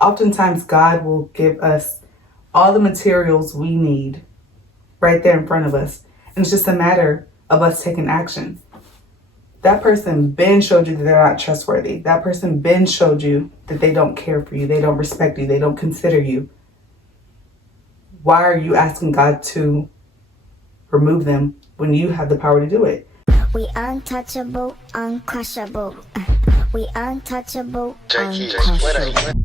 Oftentimes God will give us all the materials we need right there in front of us. And it's just a matter of us taking action. That person been showed you that they're not trustworthy. That person been showed you that they don't care for you. They don't respect you. They don't consider you. Why are you asking God to remove them when you have the power to do it? We untouchable, uncrushable. We untouchable, Jackie, uncrushable.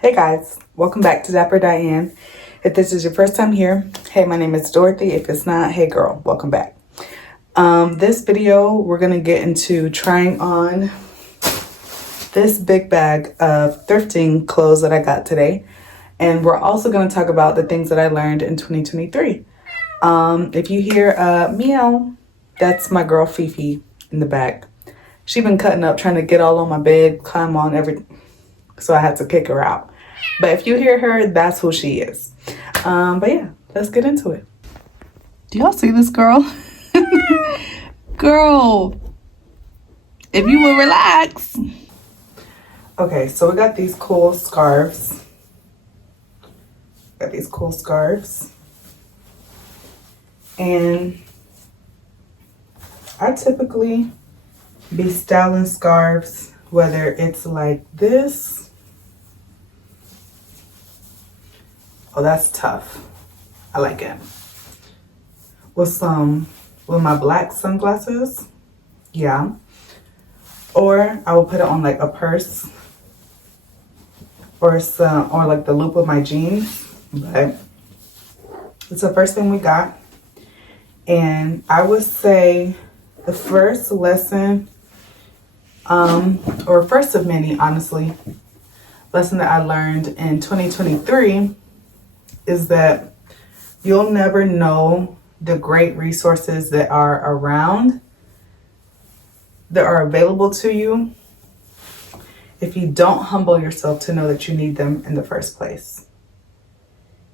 Hey guys, welcome back to Dapper Diane. If this is your first time here, hey, my name is Dorothy. If it's not, hey girl, welcome back. This video, we're gonna get into trying on this big bag of thrifting clothes that I got today. And we're also gonna talk about the things that I learned in 2023. If you hear a meow, that's my girl Fifi in the back. She been cutting up, trying to get all on my bed, climb on everything. So I had to kick her out. But if you hear her, that's who she is. But yeah, let's get into it. Do y'all see this girl? Girl, if you would relax. Okay, so we got these cool scarves. And I typically be styling scarves, whether it's like this. Oh, that's tough. I like it. With my black sunglasses. Yeah. Or I will put it on like a purse. Or like the loop of my jeans. But it's the first thing we got. And I would say the first lesson, or first of many, honestly, lesson that I learned in 2023 is that you'll never know the great resources that are around, that are available to you, if you don't humble yourself to know that you need them in the first place.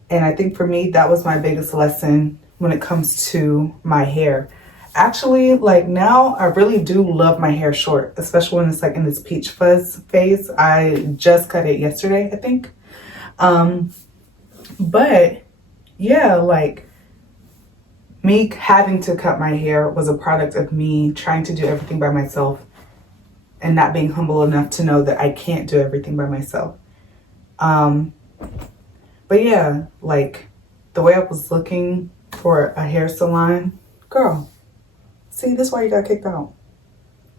And I think for me, that was my biggest lesson when it comes to my hair. Actually, like now, I really do love my hair short, especially when it's like in this peach fuzz phase. I just cut it yesterday, I think. But yeah, like me having to cut my hair was a product of me trying to do everything by myself and not being humble enough to know that I can't do everything by myself. But yeah, like the way I was looking for a hair salon, girl, see, this is why you got kicked out.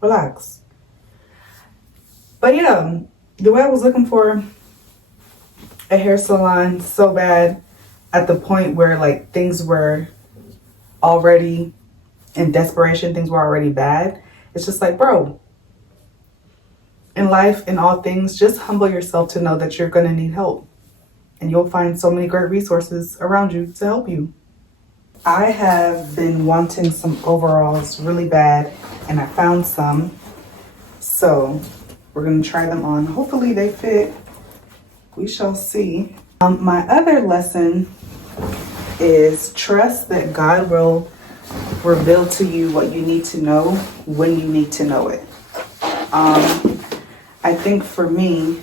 Relax. But yeah, the way I was looking for a hair salon so bad, at the point where like things were already in desperation, things were already bad. It's just like, bro, in life, in all things, just humble yourself to know that you're going to need help. And you'll find so many great resources around you to help you. I have been wanting some overalls really bad, and I found some. So we're going to try them on. Hopefully they fit. We shall see. My other lesson is trust that God will reveal to you what you need to know when you need to know it. I think for me,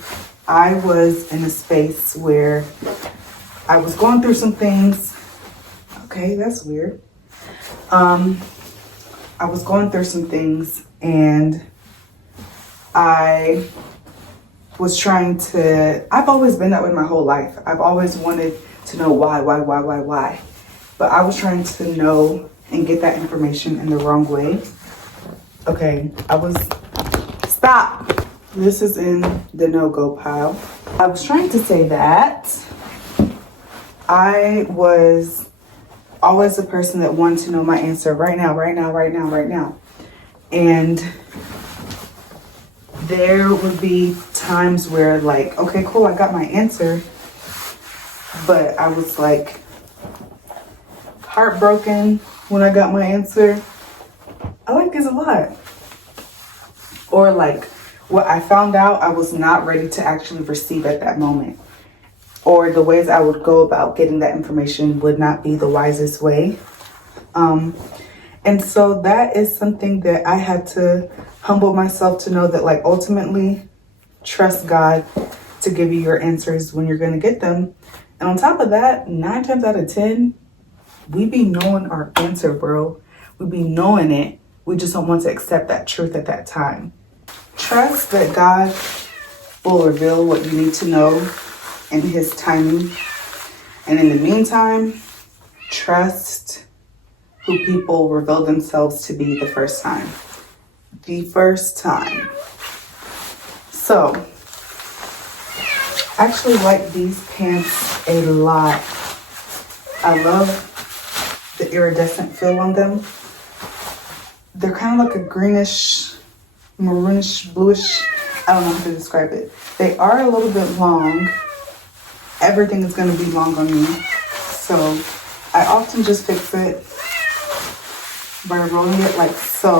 I was in a space where I was going through some things. Okay, that's weird. I was going through some things and I was trying to, I've always been that way my whole life. I've always wanted to know why. But I was trying to know and get that information in the wrong way. Okay, stop. This is in the no-go pile. I was trying to say that I was always the person that wanted to know my answer right now. And there would be times where like, okay, cool, I got my answer. But I was like heartbroken when I got my answer. I like this a lot. Or like what I found out I was not ready to actually receive at that moment. or the ways I would go about getting that information would not be the wisest way. And so that is something that I had to humble myself to know, that like ultimately trust God to give you your answers when you're going to get them. And on top of that, 9 times out of 10, we be knowing our answer, bro. We be knowing it. We just don't want to accept that truth at that time. Trust that God will reveal what you need to know in His timing. And in the meantime, trust who people reveal themselves to be the first time. The first time. So, I actually like these pants a lot. I love the iridescent feel on them. They're kind of like a greenish, maroonish, bluish. I don't know how to describe it. They are a little bit long. Everything is going to be long on me. So I often just fix it by rolling it like so.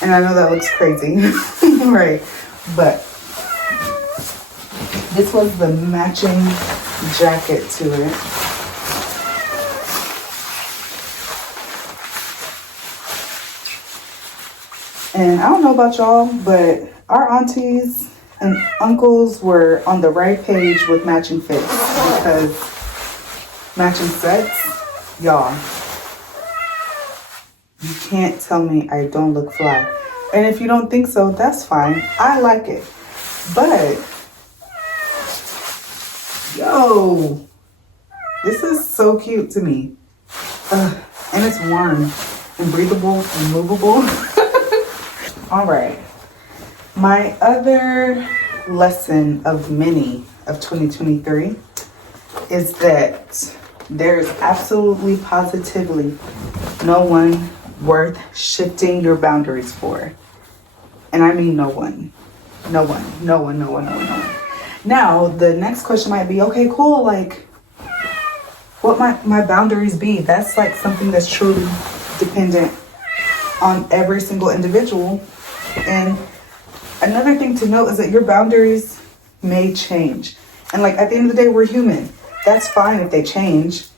And I know that looks crazy, right? But this was the matching jacket to it. And I don't know about y'all, but our aunties and uncles were on the right page with matching fits, because matching sets, y'all, you can't tell me I don't look fly. And if you don't think so, that's fine. I like it. But, yo, this is so cute to me. And it's warm and breathable and movable. All right. My other lesson of many of 2023 is that there's absolutely, positively no one worth shifting your boundaries for. And I mean no one. No one. No one, no one, no one, no one. Now, the next question might be, okay, cool, like, what might my boundaries be? That's like something that's truly dependent on every single individual. And another thing to note is that your boundaries may change. And like at the end of the day, we're human. That's fine if they change.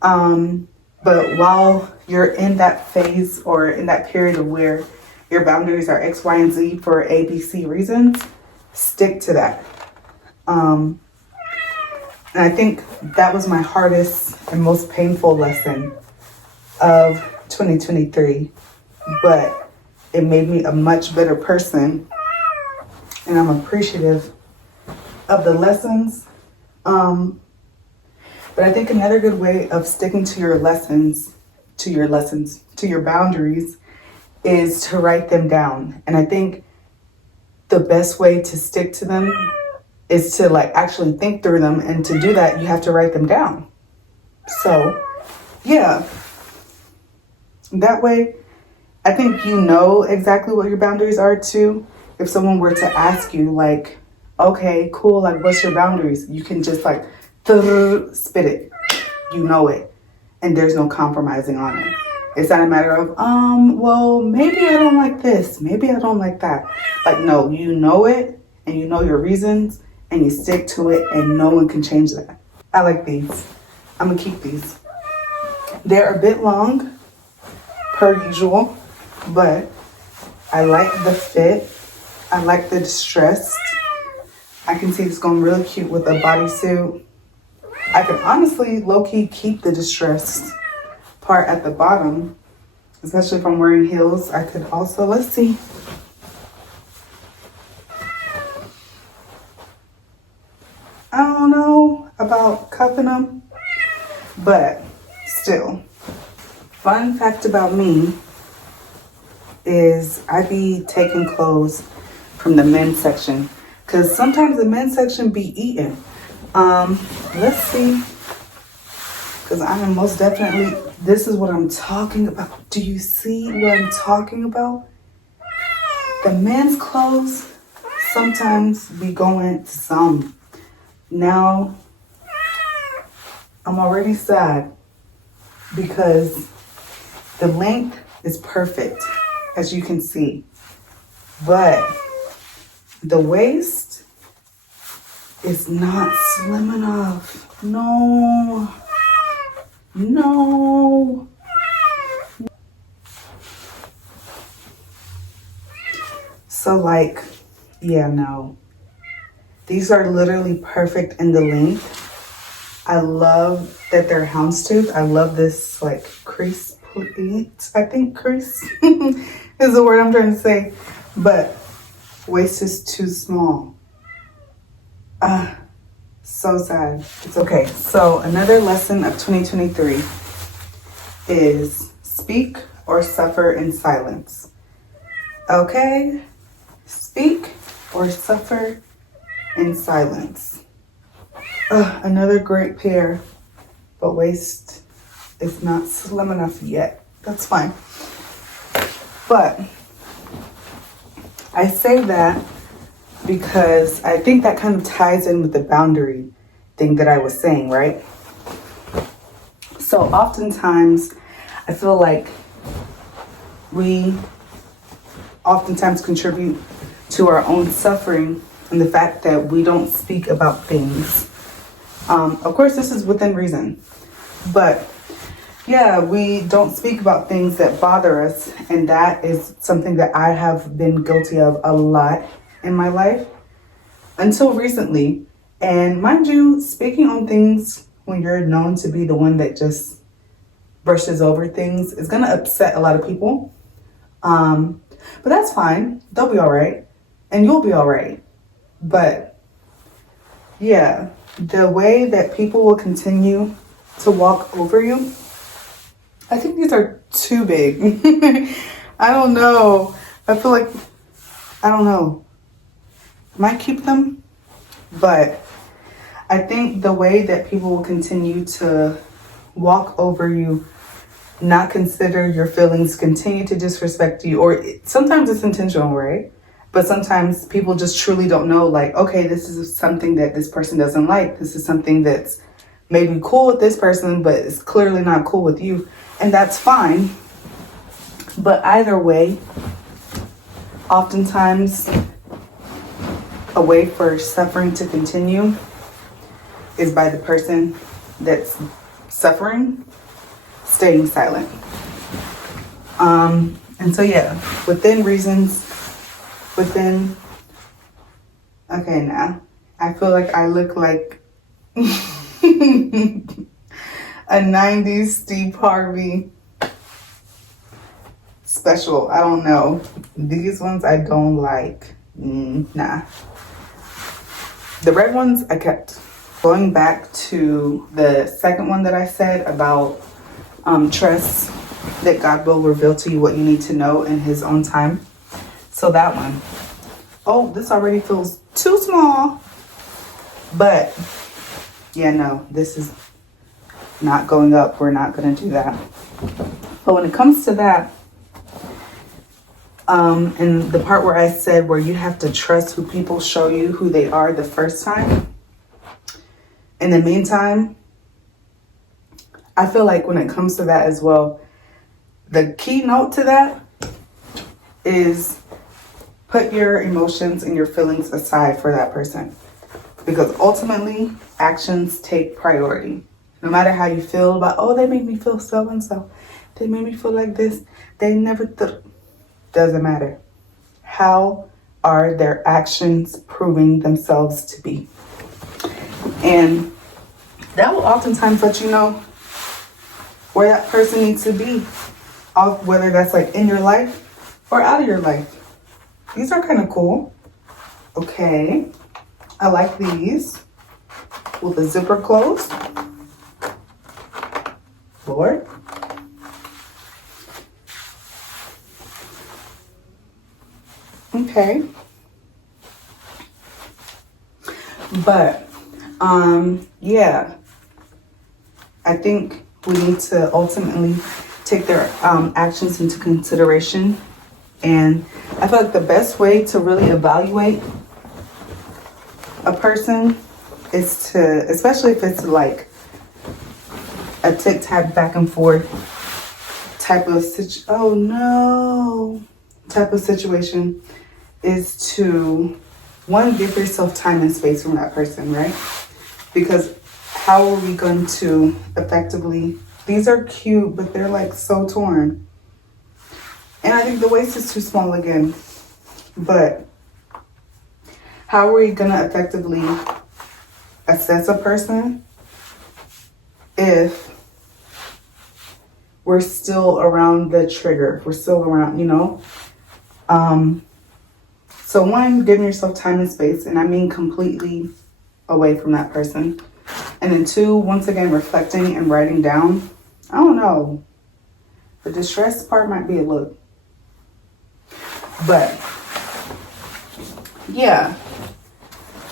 But while you're in that phase or in that period of where your boundaries are X, Y, and Z for A, B, C reasons, stick to that. And I think that was my hardest and most painful lesson of 2023. But it made me a much better person. And I'm appreciative of the lessons. But I think another good way of sticking to your boundaries is to write them down. And I think the best way to stick to them is to like actually think through them. And to do that, you have to write them down. So yeah, that way, I think you know exactly what your boundaries are too. If someone were to ask you like, okay, cool, like what's your boundaries? You can just like spit it. You know it. And there's no compromising on it. It's not a matter of, well, maybe I don't like this. Maybe I don't like that. Like, no, you know it and you know your reasons and you stick to it and no one can change that. I like these. I'm gonna keep these. They're a bit long per usual, but I like the fit. I like the distressed. I can see this going really cute with a bodysuit. I could honestly low-key keep the distressed part at the bottom, especially if I'm wearing heels. I could also, let's see. I don't know about cuffing them, but still. Fun fact about me is I be taking clothes from the men's section, because sometimes the men's section be eaten. Let's see, because I am most definitely, this is what I'm talking about. Do you see what I'm talking about? The men's clothes sometimes be going some. Now, I'm already sad because the length is perfect, as you can see. But the waist, is not slim enough. No. No. So like, yeah, no. These are literally perfect in the length. I love that they're houndstooth. I love this like crease pleat. I think crease is the word I'm trying to say. But waist is too small. So sad. It's okay. So another lesson of 2023 is speak or suffer in silence. Okay? Speak or suffer in silence. Another great pair, but waist is not slim enough yet. That's fine. But I say that because I think that kind of ties in with the boundary thing that I was saying, right? So oftentimes I feel like we oftentimes contribute to our own suffering and the fact that we don't speak about things. Of course, this is within reason, but yeah, we don't speak about things that bother us, and that is something that I have been guilty of a lot in my life until recently. And mind you, speaking on things when you're known to be the one that just brushes over things is going to upset a lot of people. But that's fine. They'll be all right. And you'll be all right. But yeah, the way that people will continue to walk over you, I think these are too big. I don't know. I feel like, I don't know. Might keep them. But I think the way that people will continue to walk over you, not consider your feelings, continue to disrespect you, or sometimes it's intentional, right? But sometimes people just truly don't know, like, okay, this is something that this person doesn't like. This is something that's maybe cool with this person, but it's clearly not cool with you. And that's fine. But either way, oftentimes a way for suffering to continue is by the person that's suffering staying silent. And so yeah, within reasons, okay, now I feel like I look like a 90s Steve Harvey special. I don't know. These ones I don't like. Nah. The red ones I kept. Going back to the second one that I said about trust that God will reveal to you what you need to know in his own time. So that one. Oh, this already feels too small. But yeah, no, this is not going up. We're not going to do that. But when it comes to that, and the part where I said where you have to trust who people show you who they are the first time. In the meantime, I feel like when it comes to that as well, the keynote to that is put your emotions and your feelings aside for that person. Because ultimately, actions take priority. No matter how you feel about, oh, they make me feel so and so. They made me feel like this. They never doesn't matter. How are their actions proving themselves to be? And that will oftentimes let you know where that person needs to be, whether that's like in your life or out of your life. These are kind of cool. Okay, I like these with the zipper closed. Lord. Okay. But yeah, I think we need to ultimately take their actions into consideration. And I feel like the best way to really evaluate a person is to, especially if it's like a tic-tac back and forth type of type of situation, is to one, give yourself time and space from that person, right? Because how are we going to effectively, these are cute, but they're like so torn. And I think the waist is too small again. But how are we going to effectively assess a person if we're still around the trigger, if we're still around, So one, giving yourself time and space, and I mean completely away from that person. And then two, once again, reflecting and writing down. I don't know. The distress part might be a look. But yeah,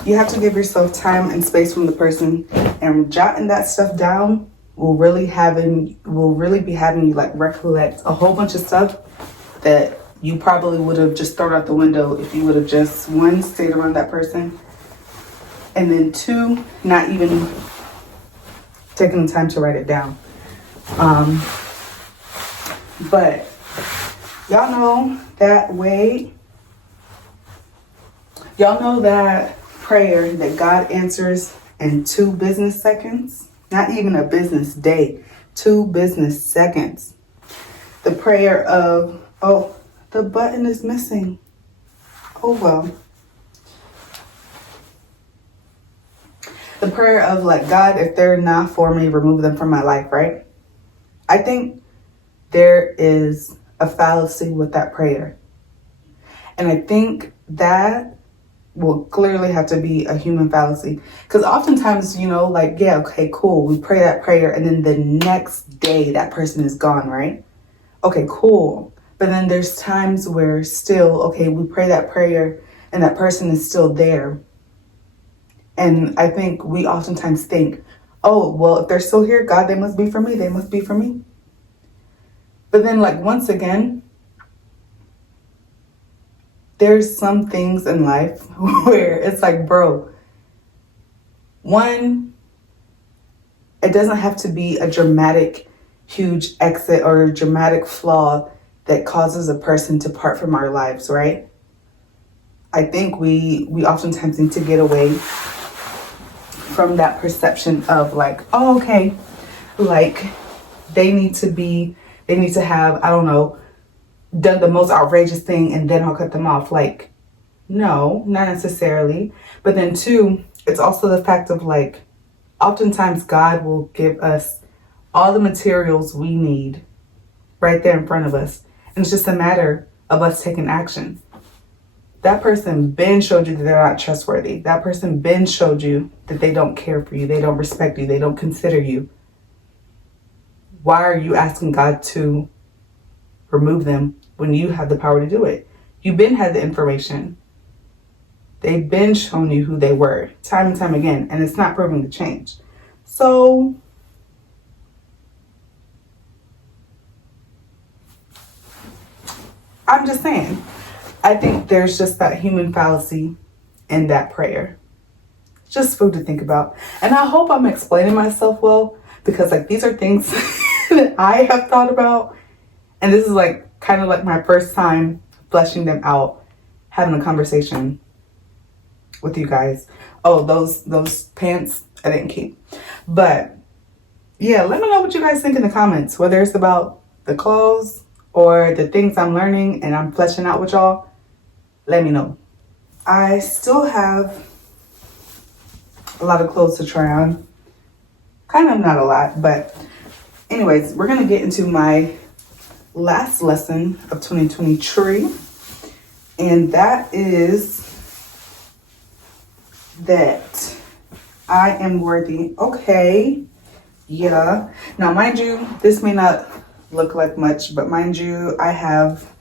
you have to give yourself time and space from the person, and jotting that stuff down will really be having you like recollect a whole bunch of stuff that you probably would have just thrown out the window if you would have just, one, stayed around that person, and then two, not even taking the time to write it down. But y'all know that way. Y'all know that prayer that God answers in 2 business seconds? Not even a business day, 2 business seconds. The prayer of, oh, the button is missing. Oh, well. The prayer of like, God, if they're not for me, remove them from my life, right? I think there is a fallacy with that prayer. And I think that will clearly have to be a human fallacy. Because oftentimes, like, yeah, okay, cool. We pray that prayer and then the next day that person is gone, right? Okay, cool. But then there's times where still, okay, we pray that prayer and that person is still there. And I think we oftentimes think, oh, well, if they're still here, God, they must be for me. They must be for me. But then, like, once again, there's some things in life where it's like, bro, one, it doesn't have to be a dramatic, huge exit or a dramatic flaw that causes a person to part from our lives, right? I think we oftentimes need to get away from that perception of like, oh, okay, like they need to have, I don't know, done the most outrageous thing and then I'll cut them off. Like, no, not necessarily. But then two, it's also the fact of like, oftentimes God will give us all the materials we need right there in front of us. And it's just a matter of us taking action. That person been showed you that they're not trustworthy. That person been showed you that they don't care for you. They don't respect you. They don't consider you. Why are you asking God to remove them when you have the power to do it? You've been had the information. They've been shown you who they were time and time again, and it's not proving to change. So I'm just saying, I think there's just that human fallacy in that prayer. Just food to think about. And I hope I'm explaining myself well, because like these are things that I have thought about. And this is like kind of like my first time fleshing them out, having a conversation with you guys. Oh, those pants I didn't keep. But yeah, let me know what you guys think in the comments, whether it's about the clothes or the things I'm learning and I'm fleshing out with y'all. Let me know. I still have a lot of clothes to try on. Kind of not a lot, but anyways, we're going to get into my last lesson of 2023. And that is that I am worthy. Okay. Yeah. Now, mind you, this may not look like much, but mind you, I have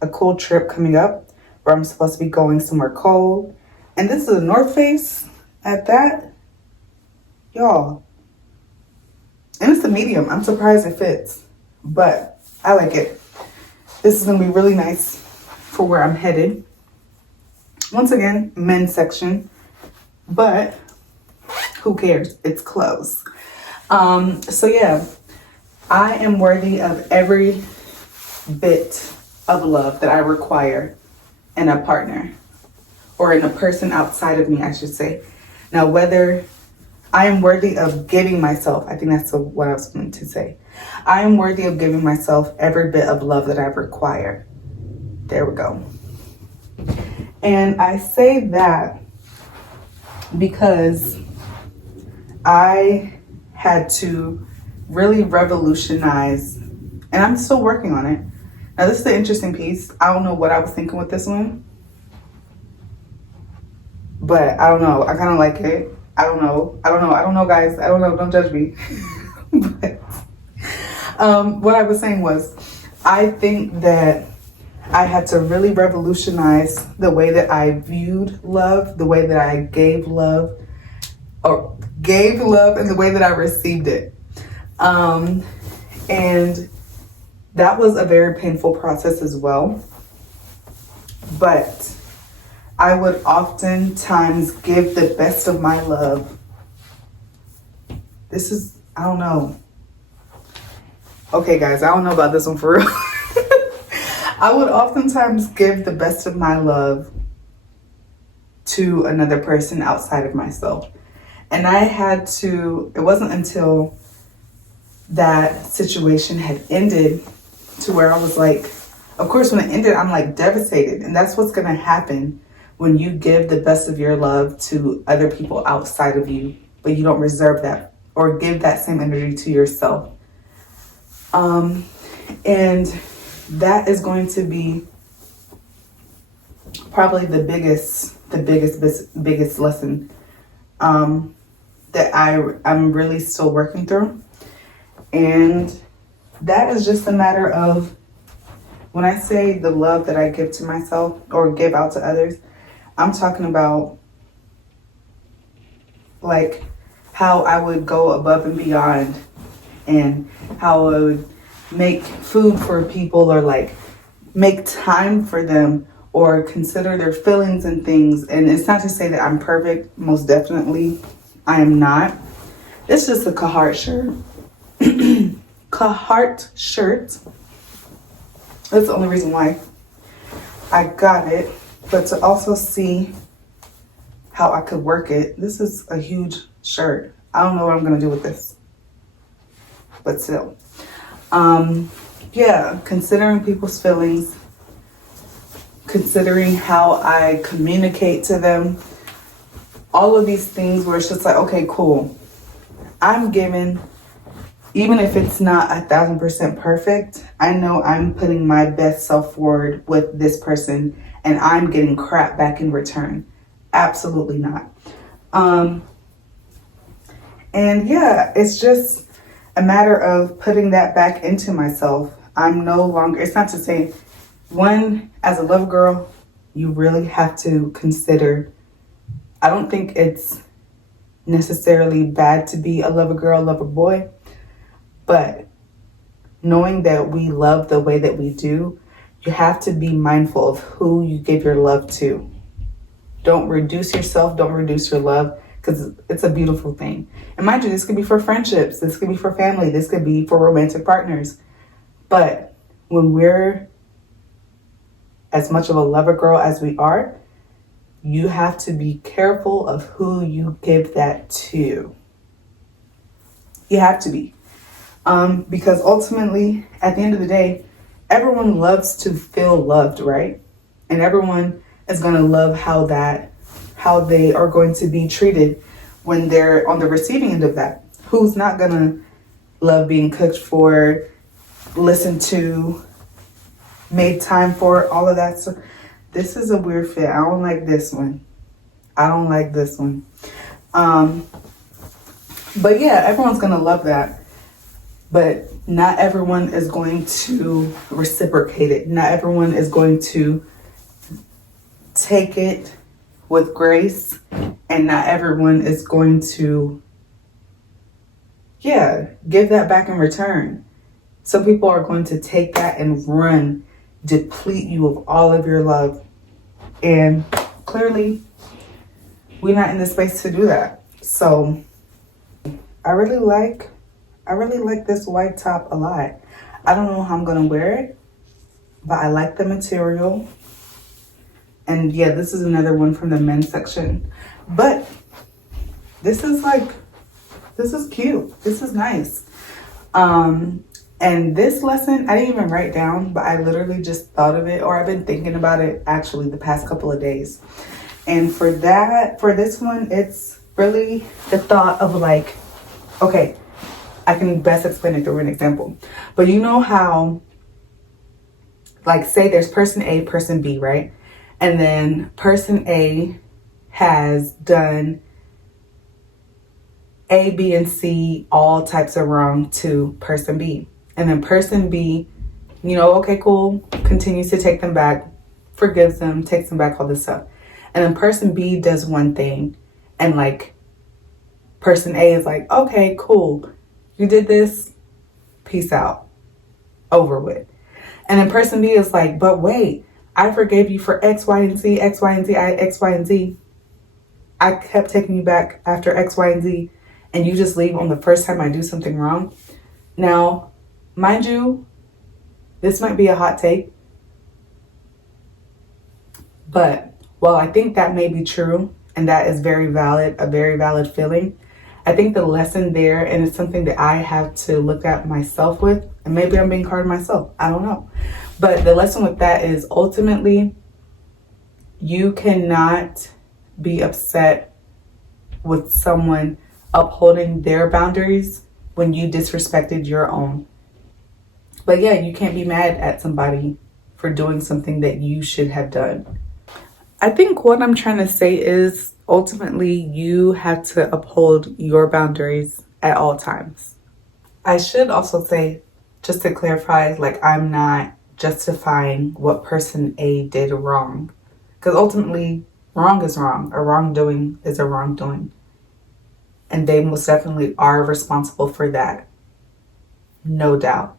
a cool trip coming up where I'm supposed to be going somewhere cold. And this is a North Face at that. Y'all. And it's a medium. I'm surprised it fits, but I like it. This is going to be really nice for where I'm headed. Once again, men's section, but who cares? It's clothes. So yeah, I am worthy of every bit of love that I require in a partner or in a person outside of me, I should say. Now, whether I am worthy of giving myself, I think that's what I was going to say. I am worthy of giving myself every bit of love that I require. There we go. And I say that because I had to really revolutionize, and I'm still working on it. Now, this is the interesting piece. I don't know what I was thinking with this one, but I don't know. I kind of like it. I don't know, guys. I don't know. Don't judge me. But what I was saying was, I think that I had to really revolutionize the way that I viewed love, the way that I gave love, and the way that I received it. And that was a very painful process as well. But I would oftentimes give the best of my love. I don't know. Okay, guys, I don't know about this one for real. I would oftentimes give the best of my love to another person outside of myself. And I had to, it wasn't until that situation had ended to where I was like, of course, when it ended, I'm like devastated. And that's what's going to happen when you give the best of your love to other people outside of you, but you don't reserve that or give that same energy to yourself. And that is going to be probably the biggest lesson that I'm really still working through. And that is just a matter of, when I say the love that I give to myself or give out to others, I'm talking about like how I would go above and beyond, and how I would make food for people, or like make time for them, or consider their feelings and things. And it's not to say that I'm perfect. Most definitely I am not. It's just a Carhartt shirt. Carhartt shirt. That's the only reason why I got it. But to also see how I could work it. This is a huge shirt. I don't know what I'm going to do with this. But still. Yeah, considering people's feelings, considering how I communicate to them, all of these things where it's just like, okay, cool. I'm giving, even if it's not 1,000% perfect, I know I'm putting my best self forward with this person, and I'm getting crap back in return. Absolutely not. And yeah, it's just a matter of putting that back into myself. I'm no longer, it's not to say, one, as a love girl, you really have to consider, I don't think it's necessarily bad to be a lover girl, lover boy, but knowing that we love the way that we do, you have to be mindful of who you give your love to. Don't reduce yourself, don't reduce your love, because it's a beautiful thing. And mind you, this could be for friendships, this could be for family, this could be for romantic partners. But when we're as much of a lover girl as we are, you have to be careful of who you give that to. You have to be. Because ultimately, at the end of the day, everyone loves to feel loved, right? And everyone is going to love how they are going to be treated when they're on the receiving end of that. Who's not going to love being cooked for, listened to, made time for, all of that stuff? This is a weird fit. I don't like this one. I don't like this one. But yeah, everyone's going to love that. But not everyone is going to reciprocate it. Not everyone is going to take it with grace. And not everyone is going to, give that back in return. Some people are going to take that and run, deplete you of all of your love. And clearly, we're not in the space to do that. So I really like this white top a lot. I don't know how I'm gonna wear it, but I like the material. And yeah, this is another one from the men's section. But this is cute. This is nice. And this lesson, I didn't even write down, but I literally just thought of it, or I've been thinking about it actually the past couple of days. And for this one, it's really the thought of like, okay, I can best explain it through an example. But you know how, like, say there's person A, person B, right? And then person A has done A, B, and C, all types of wrong to person B. And then person B, okay, cool, continues to take them back, forgives them, takes them back, all this stuff. And then person B does one thing, and like person A is like, okay, cool, you did this, peace out, over with. And then person B is like, but wait, I forgave you for X, Y, and Z, X, Y, and Z, X, Y, and Z. I kept taking you back after X, Y, and Z, and you just leave on the first time I do something wrong. Now, mind you, this might be a hot take, but while I think that may be true, and that is a very valid feeling, I think the lesson there, and it's something that I have to look at myself with, and maybe I'm being hard on myself, I don't know. But the lesson with that is ultimately, you cannot be upset with someone upholding their boundaries when you disrespected your own. But yeah, you can't be mad at somebody for doing something that you should have done. I think what I'm trying to say is ultimately you have to uphold your boundaries at all times. I should also say, just to clarify, like, I'm not justifying what person A did wrong. Because ultimately, wrong is wrong. A wrongdoing is a wrongdoing. And they most definitely are responsible for that. No doubt.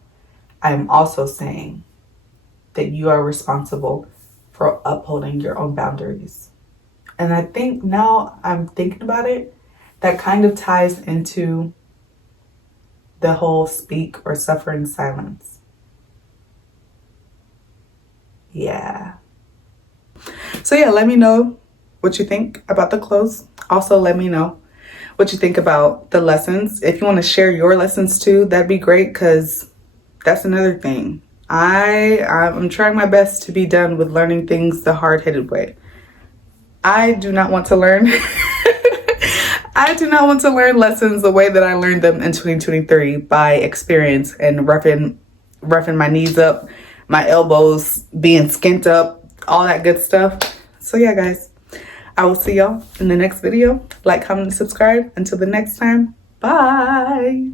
I'm also saying that you are responsible for upholding your own boundaries. And I think now I'm thinking about it, that kind of ties into the whole speak or suffer in silence. Yeah. So yeah, let me know what you think about the clothes. Also, let me know what you think about the lessons. If you want to share your lessons too, that'd be great, because that's another thing. I'm trying my best to be done with learning things the hard-headed way. I do not want to learn. I do not want to learn lessons the way that I learned them in 2023 by experience and roughing my knees up, my elbows being skint up, all that good stuff. So yeah, guys, I will see y'all in the next video. Like, comment, and subscribe. Until the next time, bye.